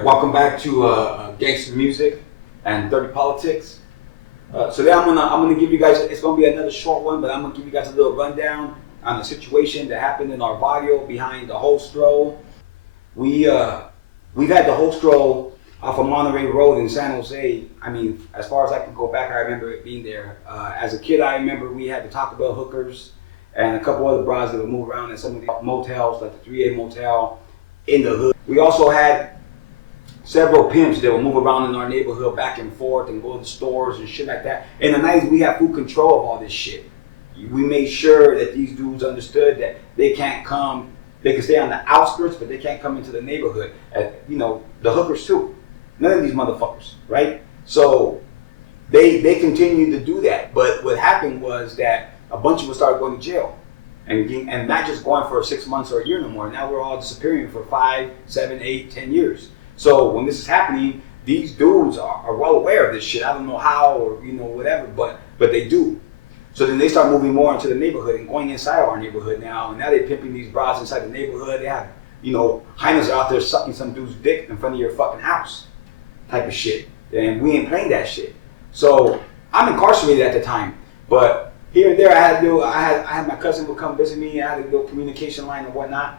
Welcome back to Gangster Music and Dirty Politics. Today I'm gonna give you guys. It's gonna be another short one, but I'm gonna give you guys a little rundown on the situation that happened in our barrio behind the Hostro. We've had the Hostro off of Monterey Road in San Jose. I mean, as far as I can go back, I remember it being there. As a kid, I remember we had the Taco Bell hookers and a couple other bras that would move around in some of the motels, like the 3A motel in the hood. We also had several pimps that would move around in our neighborhood back and forth and go to the stores and shit like that. In the 90s, we had full control of all this shit. We made sure that these dudes understood that they can't come, they can stay on the outskirts, but they can't come into the neighborhood. You know, the hookers too. None of these motherfuckers, right? So they continued to do that. But what happened was that a bunch of us started going to jail. And not just going for 6 months or a year no more. Now we're all disappearing for 5, 7, 8, 10 years. So when this is happening, these dudes are well aware of this shit. I don't know how or whatever, but they do. So then they start moving more into the neighborhood and going inside our neighborhood now. And now they're pimping these bras inside the neighborhood. They have, hyenas out there sucking some dude's dick in front of your fucking house, type of shit. And we ain't playing that shit. So I'm incarcerated at the time, but here and there I had my cousin would come visit me. I had a little communication line and whatnot.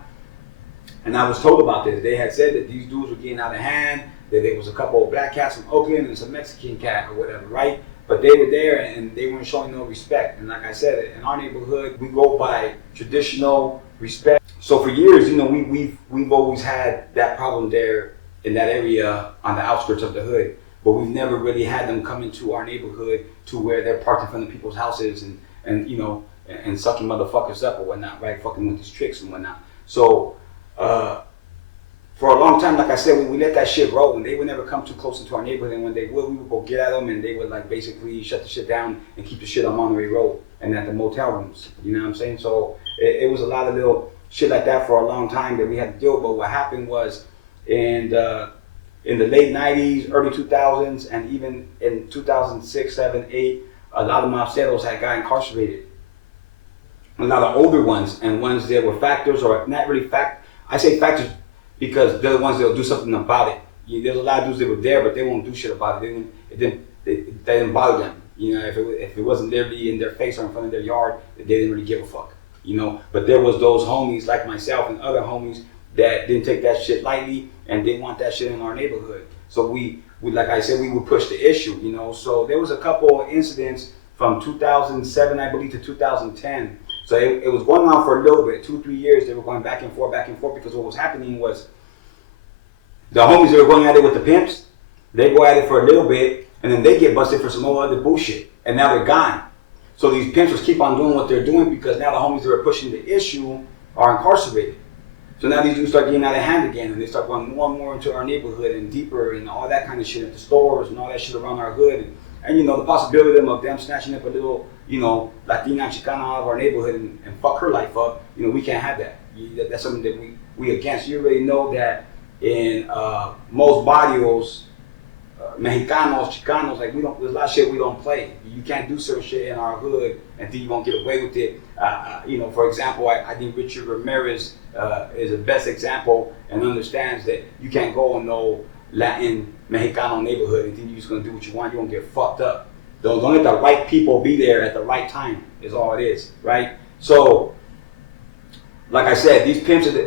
And I was told about this. They had said that these dudes were getting out of hand, that there was a couple of black cats from Oakland and some Mexican cat or whatever, right? But they were there and they weren't showing no respect. And like I said, in our neighborhood, we go by traditional respect. So for years, we've always had that problem there in that area on the outskirts of the hood. But we've never really had them come into our neighborhood to where they're parked in front of people's houses and sucking motherfuckers up or whatnot, right? Fucking with these tricks and whatnot. So for a long time, like I said, we let that shit roll, and they would never come too close into our neighborhood. And when they would, we would go get at them, and they would basically shut the shit down and keep the shit on Monterey Road and at the motel rooms. You know what I'm saying? So it was a lot of little shit like that for a long time that we had to deal with. But what happened was in the late 90s, early 2000s, and even in 2006, 7, 8, a lot of mobsteros had got incarcerated. A lot of older ones and ones that were factors or not really I say factors because they're the ones that'll do something about it. There's a lot of dudes that were there, but they won't do shit about it. They didn't bother them. If it wasn't literally in their face or in front of their yard, they didn't really give a fuck. But there was those homies like myself and other homies that didn't take that shit lightly and didn't want that shit in our neighborhood. So we like I said, we would push the issue. So there was a couple of incidents from 2007, I believe, to 2010. So it was going on for a little bit, 2-3 years. They were going back and forth, because what was happening was the homies that were going at it with the pimps, they go at it for a little bit, and then they get busted for some more other bullshit, and now they're gone. So these pimps just keep on doing what they're doing because now the homies that are pushing the issue are incarcerated. So now these dudes start getting out of hand again, and they start going more and more into our neighborhood and deeper and all that kind of shit at the stores and all that shit around our hood. And the possibility of them snatching up a little, Latina Chicana out of our neighborhood and fuck her life up, we can't have that. That's something that we against. You already know that in most barrios, Mexicanos, Chicanos, there's a lot of shit we don't play. You can't do certain shit in our hood and think you won't get away with it. For example, I think Richard Ramirez is the best example and understands that you can't go in no Latin Mexicano neighborhood and think you're just gonna do what you want. You're gonna get fucked up. Don't let the right people be there at the right time is all it is, right? So, like I said,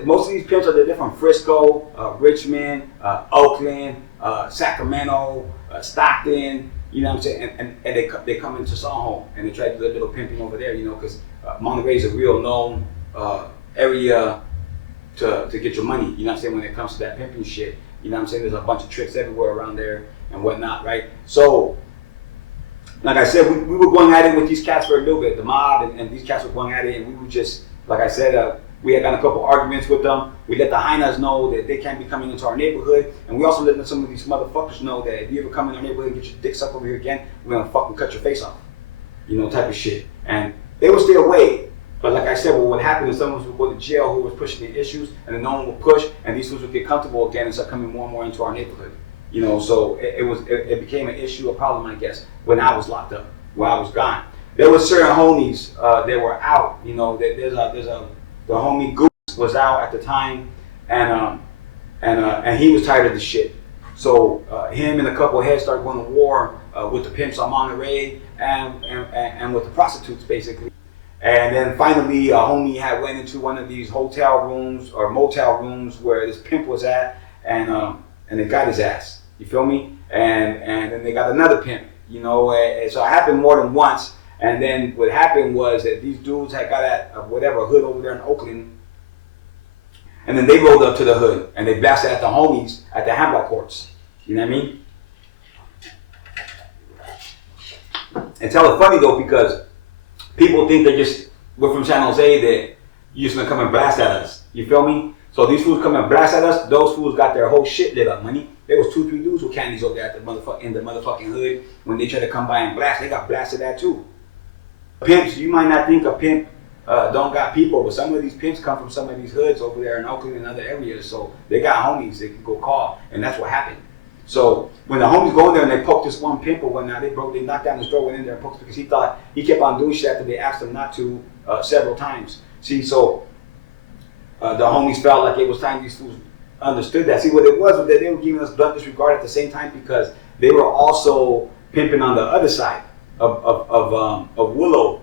most of these pimps are different. Frisco, Richmond, Oakland, Sacramento, Stockton, you know what I'm saying? And they come into Soho and they try to do a little pimping over there, because Monterey is a real known area to get your money, you know what I'm saying, when it comes to that pimping shit. You know what I'm saying? There's a bunch of tricks everywhere around there and whatnot, right? So, like I said, we were going at it with these cats for a little bit. The mob and these cats were going at it, and we were just, like I said, we had gotten a couple arguments with them. We let the hyenas know that they can't be coming into our neighborhood, and we also let some of these motherfuckers know that if you ever come in our neighborhood and get your dick sucked over here again, we're gonna fucking cut your face off, type of shit. And they would stay away. But like I said, what happened is someone would go to jail who was pushing the issues, and then no one would push, and these dudes would get comfortable again and start coming more and more into our neighborhood. So it became an issue, a problem, I guess, when I was locked up, when I was gone. There were certain homies that were out. The homie Goose was out at the time, and and he was tired of the shit. So him and a couple of heads started going to war with the pimps on Monterey and with the prostitutes, basically. And then finally, a homie had went into one of these hotel rooms or motel rooms where this pimp was at, and they got his ass. You feel me? And then they got another pimp, you know. And so it happened more than once. And then what happened was that these dudes had got at whatever hood over there in Oakland, and then they rolled up to the hood and they blasted at the homies at the handball courts. You know what I mean? It's hella funny though, because people think we're from San Jose, that you're just gonna come and blast at us. You feel me? So these fools come and blast at us. Those fools got their whole shit lit up, money. There was 2-3 dudes with candies over there at in the motherfucking hood. When they tried to come by and blast, they got blasted at too. Pimps, you might not think a pimp don't got people, but some of these pimps come from some of these hoods over there in Oakland and other areas. So they got homies they can go call, and that's what happened. So when the homies go in there and they poked this one pimp or whatnot, they knocked down his door, went in there and poked because he thought he kept on doing shit after they asked him not to several times. See, so the homies felt like it was time these fools understood that. See, what it was that they were giving us blunt disregard at the same time, because they were also pimping on the other side of Willow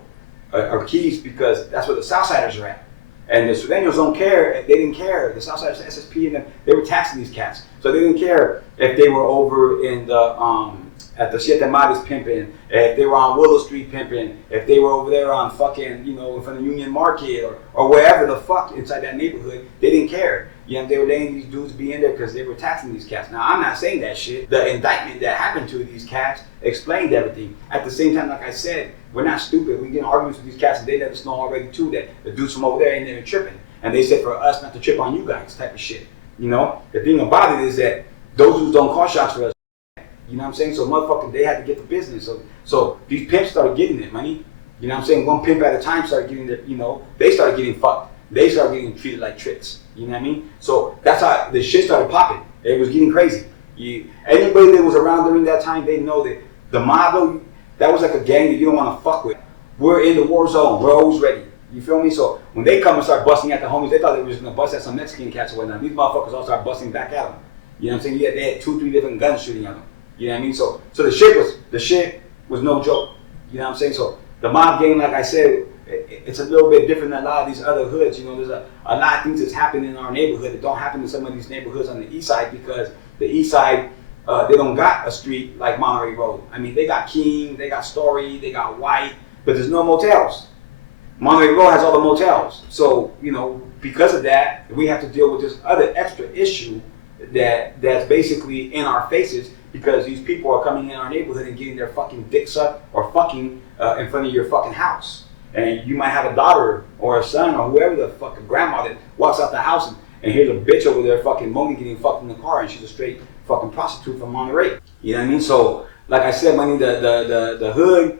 or Keys, because that's where the Southsiders are at. And the Sureños don't care. They didn't care. The Southsiders, SSP, and they were taxing these cats, so they didn't care if they were over in the at the Siete Mares pimping, if they were on Willow Street pimping, if they were over there on fucking, you know, in front of Union Market or wherever the fuck inside that neighborhood. They didn't care. You know, they were letting these dudes be in there because they were taxing these cats. Now, I'm not saying that shit. The indictment that happened to these cats explained everything. At the same time, like I said, we're not stupid. We get in arguments with these cats, and they let us know already too that the dudes from over there ain't there tripping. And they said for us not to trip on you guys, type of shit. You know, the thing about it is that those dudes don't call shots for us. You know what I'm saying? So motherfucker, they had to get the business. So these pimps started getting it, money. You know what I'm saying? One pimp at a time started getting their, you know, they started getting fucked. They started getting treated like tricks. You know what I mean? So that's how the shit started popping. It was getting crazy. Anybody that was around during that time, they know that the mob, that was like a gang that you don't want to fuck with. We're in the war zone. We're always ready. You feel me? So when they come and start busting at the homies, they thought they were just going to bust at some Mexican cats or whatnot. These motherfuckers all start busting back at them. You know what I'm saying? Yeah, they had 2-3 different guns shooting at them. You know what I mean? So the shit was no joke. You know what I'm saying? So the mob game, like I said, it's a little bit different than a lot of these other hoods. You know, there's a lot of things that's happening in our neighborhood that don't happen in some of these neighborhoods on the east side, because the east side, they don't got a street like Monterey Road. I mean, they got King, they got Story, they got White, but there's no motels. Monterey Road has all the motels. So, you know, because of that, we have to deal with this other extra issue that's basically in our faces, because these people are coming in our neighborhood and getting their fucking dick sucked or fucking in front of your fucking house. And you might have a daughter or a son or whoever the fucking grandma that walks out the house and here's a bitch over there fucking moaning, getting fucked in the car, and she's a straight fucking prostitute from Monterey. You know what I mean? So, like I said, money, the hood,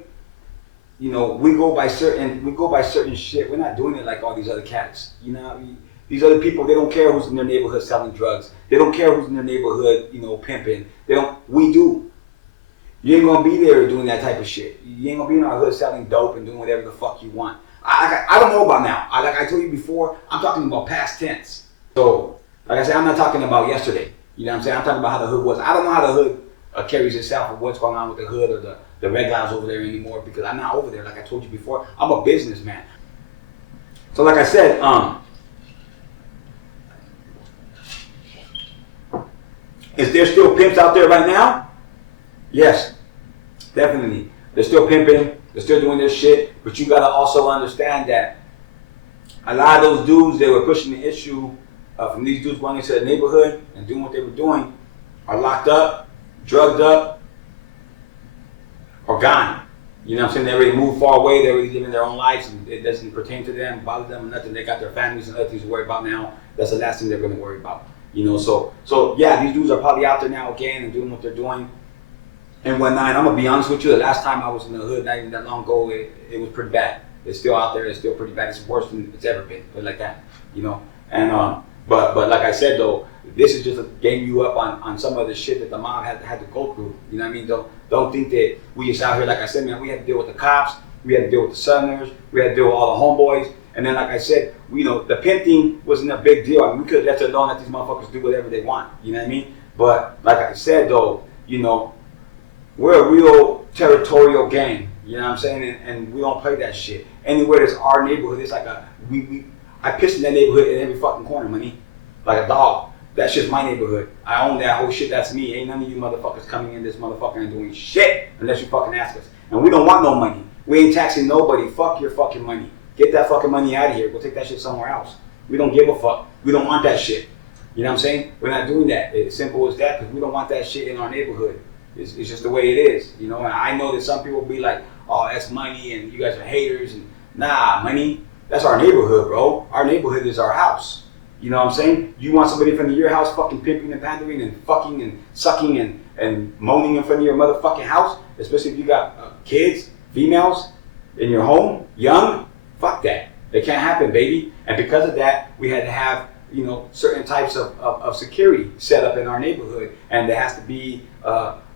you know, we go by certain shit. We're not doing it like all these other cats. You know, these other people, they don't care who's in their neighborhood selling drugs. They don't care who's in their neighborhood, you know, pimping. We do. You ain't gonna be there doing that type of shit. You ain't gonna be in our hood selling dope and doing whatever the fuck you want. I don't know about now. Like I told you before, I'm talking about past tense. So, like I said, I'm not talking about yesterday. You know what I'm saying? I'm talking about how the hood was. I don't know how the hood carries itself or what's going on with the hood or the red guys over there anymore, because I'm not over there. Like I told you before, I'm a businessman. So like I said, is there still pimps out there right now? Yes, definitely. They're still pimping. They're still doing their shit. But you gotta also understand that a lot of those dudes that were pushing the issue from these dudes going into the neighborhood and doing what they were doing are locked up, drugged up, or gone. You know what I'm saying? They already moved far away. They're already living their own lives, and it doesn't pertain to them, bother them, or nothing. They got their families and other things to worry about now. That's the last thing they're going to worry about. You know, so yeah, these dudes are probably out there now again and doing what they're doing and whatnot. And I'm gonna be honest with you, the last time I was in the hood, not even that long ago, it was pretty bad. It's still out there. It's still pretty bad. It's worse than it's ever been. Put it like that, you know. And but like I said though, this is just a game you up on some of the shit that the mob had to go through. You know what I mean? Don't think that we just out here, like I said, man. We had to deal with the cops. We had to deal with the Southerners. We had to deal with all the homeboys. And then, like I said, the pimp thing wasn't a big deal. I mean, we could have left it alone, let these motherfuckers do whatever they want. You know what I mean? But like I said, though, we're a real territorial gang. You know what I'm saying? And we don't play that shit. Anywhere there's our neighborhood, it's like I piss in that neighborhood in every fucking corner, money, like a dog. That's just my neighborhood. I own that whole shit. That's me. Ain't none of you motherfuckers coming in this motherfucker and doing shit unless you fucking ask us. And we don't want no money. We ain't taxing nobody. Fuck your fucking money. Get that fucking money out of here. Go take that shit somewhere else. We don't give a fuck. We don't want that shit. You know what I'm saying? We're not doing that. It's simple as that because we don't want that shit in our neighborhood. It's just the way it is. And I know that some people be like, oh, that's money and you guys are haters. And nah, money, that's our neighborhood, bro. Our neighborhood is our house. You know what I'm saying? You want somebody from your house fucking pimping and pandering and fucking and sucking and moaning in front of your motherfucking house, especially if you got kids, females in your home, young, fuck that. It can't happen, baby. And because of that, we had to have, certain types of security set up in our neighborhood. And there has to be,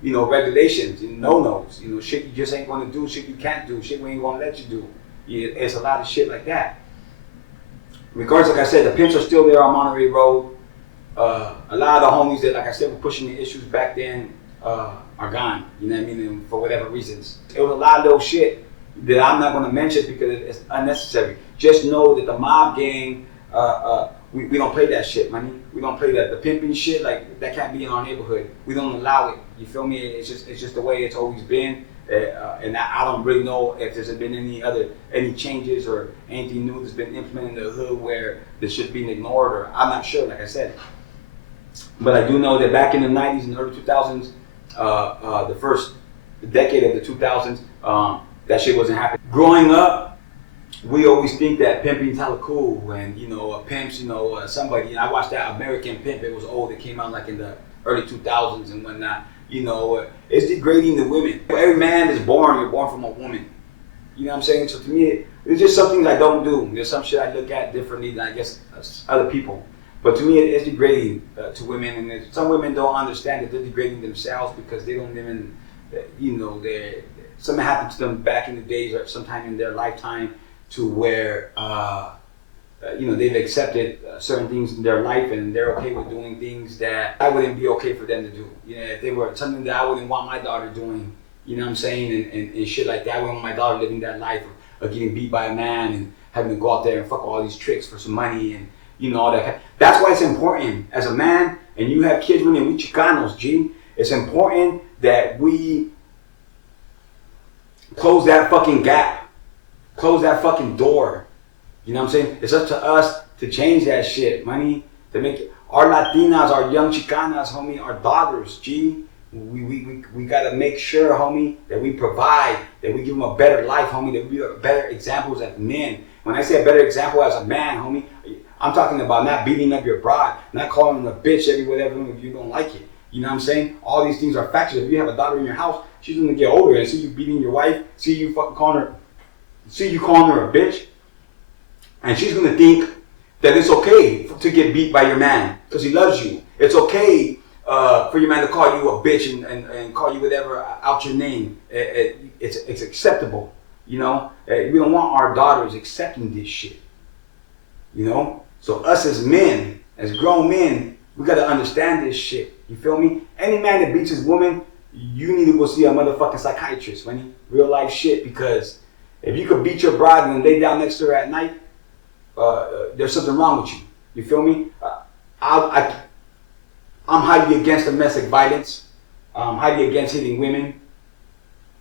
regulations and no-nos. Shit you just ain't gonna do, shit you can't do, shit we ain't gonna let you do. It's a lot of shit like that. Regardless, like I said, the pimps are still there on Monterey Road. A lot of the homies that, like I said, were pushing the issues back then are gone. You know what I mean? And for whatever reasons. It was a lot of little shit that I'm not going to mention because it's unnecessary. Just know that the mob gang, we don't play that shit, man. We don't play that. The pimping shit, like, that can't be in our neighborhood. We don't allow it. You feel me? It's just the way it's always been. And I don't really know if there's been any changes or anything new that's been implemented in the hood where this should be ignored, or I'm not sure, like I said. But I do know that back in the 90s and early 2000s, the first decade of the 2000s, that shit wasn't happening. Growing up, we always think that pimping's hella cool and, pimps, somebody. I watched that American Pimp. It was old. It came out like in the early 2000s and whatnot. It's degrading the women. Every man is born, you're born from a woman. You know what I'm saying? So to me, it's just some things I don't do. There's some shit I look at differently than I guess other people. But to me, it's degrading to women. And some women don't understand that they're degrading themselves because they don't live in, something happened to them back in the days or sometime in their lifetime to where, they've accepted certain things in their life and they're okay with doing things that I wouldn't be okay for them to do. If they were something that I wouldn't want my daughter doing, you know what I'm saying, and shit like that. I wouldn't want my daughter living that life of getting beat by a man and having to go out there and fuck all these tricks for some money and, all that. That's why it's important as a man, and you have kids with me, we Chicanos, G. It's important that we close that fucking gap, close that fucking door. You know what I'm saying? It's up to us to change that shit, money, to make it. Our Latinas, our young Chicanas, homie, our daughters, G. We gotta make sure, homie, that we provide, that we give them a better life, homie, that we are better examples as men. When I say a better example as a man, homie, I'm talking about not beating up your bride, not calling her a bitch every whatever if you don't like it. You know what I'm saying? All these things are factors. If you have a daughter in your house, she's gonna get older and see you beating your wife, see you calling her a bitch. And she's gonna think that it's okay to get beat by your man because he loves you. It's okay for your man to call you a bitch and call you whatever out your name. It's acceptable, We don't want our daughters accepting this shit, So us as men, as grown men, we gotta understand this shit. You feel me? Any man that beats his woman, you need to go see a motherfucking psychiatrist, man. Real life shit, because if you could beat your bride and lay down next to her at night, there's something wrong with you. You feel me? I'm highly against domestic violence. I'm highly against hitting women.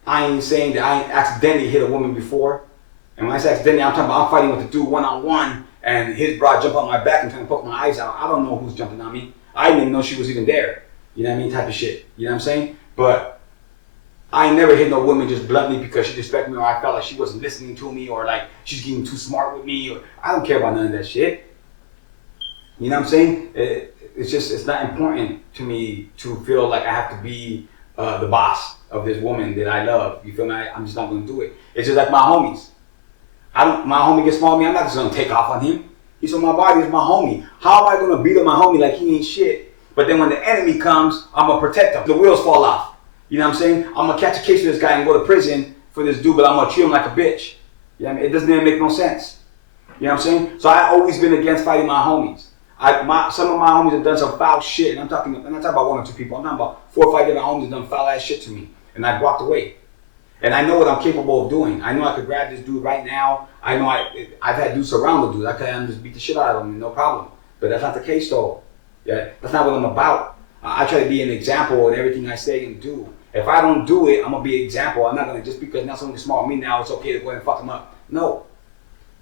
I ain't saying that I ain't accidentally hit a woman before. And when I say accidentally, I'm talking about I'm fighting with the dude one-on-one and his broad jump on my back and trying to poke my eyes out. I don't know who's jumping on me. I didn't even know she was even there. You know what I mean? Type of shit. You know what I'm saying? But I ain't never hit no woman just bluntly because she disrespected me or I felt like she wasn't listening to me or like she's getting too smart with me. Or I don't care about none of that shit. You know what I'm saying? It's not important to me to feel like I have to be the boss of this woman that I love. You feel me? I'm just not going to do it. It's just like my homies. My homie gets small with me, I'm not just going to take off on him. He's on my body, he's my homie. How am I going to beat up my homie like he ain't shit? But then when the enemy comes, I'm going to protect him. The wheels fall off. You know what I'm saying? I'm going to catch a case for this guy and go to prison for this dude, but I'm going to treat him like a bitch. You know what I mean? It doesn't even make no sense. You know what I'm saying? So I always been against fighting my homies. Some of my homies have done some foul shit, and I'm not talking about 1 or 2 people. I'm talking about 4 or 5 different homies that done foul ass shit to me, and I've walked away. And I know what I'm capable of doing. I know I could grab this dude right now. I know I've had dudes surround the dude. I could just beat the shit out of him, no problem. But that's not the case though. Yeah, that's not what I'm about. I try to be an example in everything I say and do. If I don't do it, I'm gonna be an example. I'm not gonna just because now someone's smart with me now, it's okay to go ahead and fuck them up. No.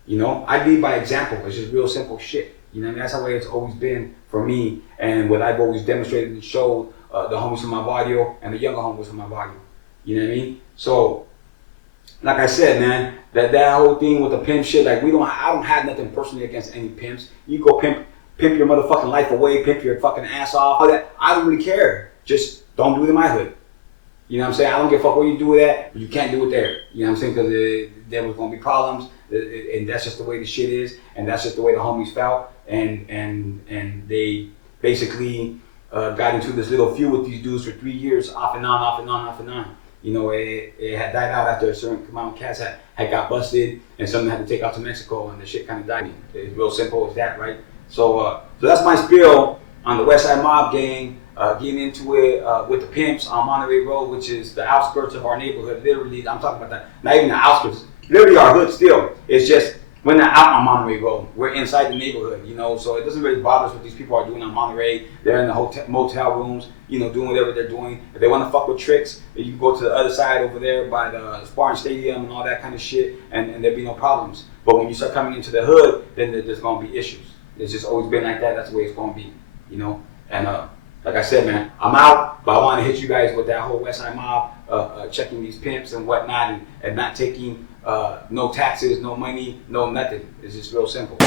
You know, I lead by example. It's just real simple shit. You know what I mean? That's the way it's always been for me, and what I've always demonstrated and showed the homies from my barrio and the younger homies from my barrio. You know what I mean? So, like I said, man, that whole thing with the pimp shit, like I don't have nothing personally against any pimps. You go pimp your motherfucking life away, pimp your fucking ass off, all that. I don't really care. Just don't do it in my hood. You know what I'm saying? I don't give a fuck what you do with that, but you can't do it there. You know what I'm saying? Because there was gonna be problems, and that's just the way the shit is, and that's just the way the homies felt, and they basically got into this little feud with these dudes for 3 years, off and on, off and on, off and on. You know, it had died out after a certain amount of cats had got busted, and some had to take out to Mexico, and the shit kind of died. It's real simple as that, right? So that's my spiel on the WSMOB gang, getting into it with the pimps on Monterey Road, which is the outskirts of our neighborhood. Literally, I'm talking about that. Not even the outskirts. Literally our hood still. It's just we're not out on Monterey Road. We're inside the neighborhood, you know. So it doesn't really bother us what these people are doing on Monterey. They're in the motel rooms, you know, doing whatever they're doing. If they want to fuck with tricks, you can go to the other side over there by the Spartan Stadium and all that kind of shit, and there'd be no problems. But when you start coming into the hood, then there's gonna be issues. It's just always been like that. That's the way it's gonna be, you know. And like I said, man, I'm out, but I want to hit you guys with that whole WSMOB, checking these pimps and whatnot, and not taking no taxes, no money, no nothing. It's just real simple.